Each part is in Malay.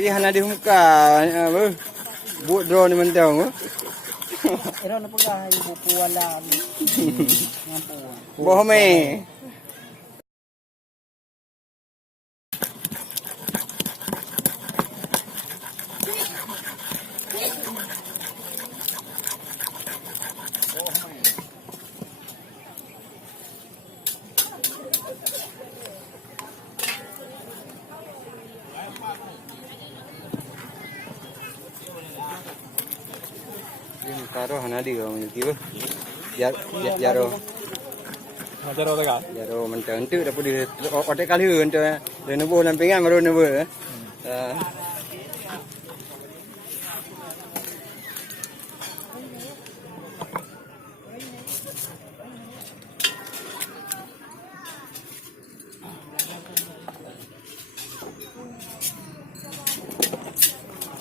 pergi hana di muka buat drone mentang. Ero na pagah ibu wala. Bohme. Karo hana di kau menjadi apa? Jaro. Jaro tak kan? Jaro mentang tu dapat di otak kali tu. Dan nubu dan pengen baru nubu.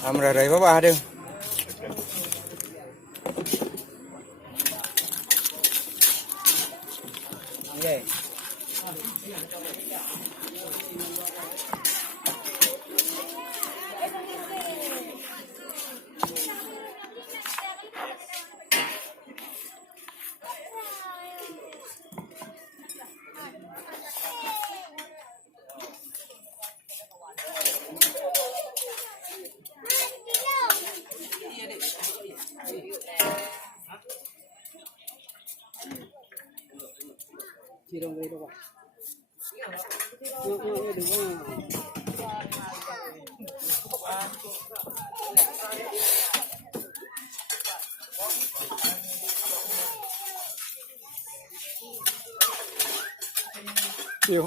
Amra rai bapa ada. Okay. Cirong itu pak. Yêu.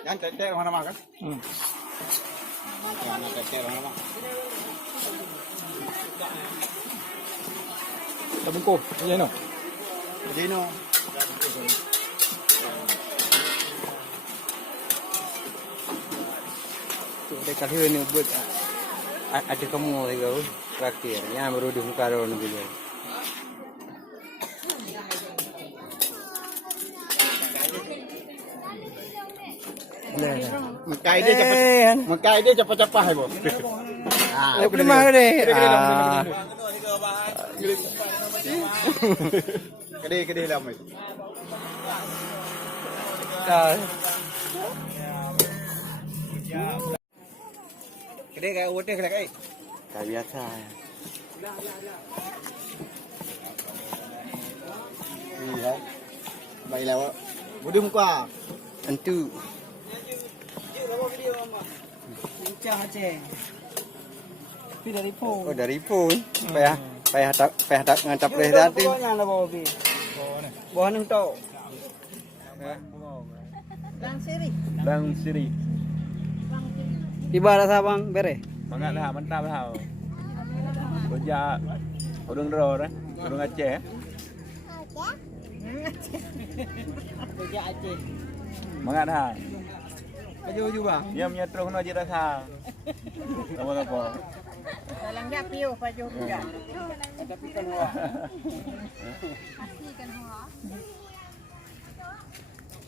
Jangan tetek mana makan. Jangan tetek mana makan. Tabungko, Jeno. Jeno. Sudah kali ini buat ada kamu lagi kau terakhir. Yang baru di muka orang ni. Makai dia cepat-cepat hai bos. Ah, aku mah gede. Gede lama itu. Gede kayak udah gede kayak. Kayak biasa. Iya. Baiklah. Bodoh muka. Tentu. Bincang Aceh. Tapi dari pun. Oh dari pun. Payah ngantap deh tadi. Pokoknya lah bawa bi. Bawa neng tau. Bang Siri. Tiba rasa bang bere. Mangat dah, mantap dah. Rojak udang dero dah. Udang Aceh. Rojak Aceh. Mangat dah. Baju bang. Dia menyetruh no aja rasa. Apa-apa. Dalam dia piu baju juga. Tapi kan wah. Asli kan hoa.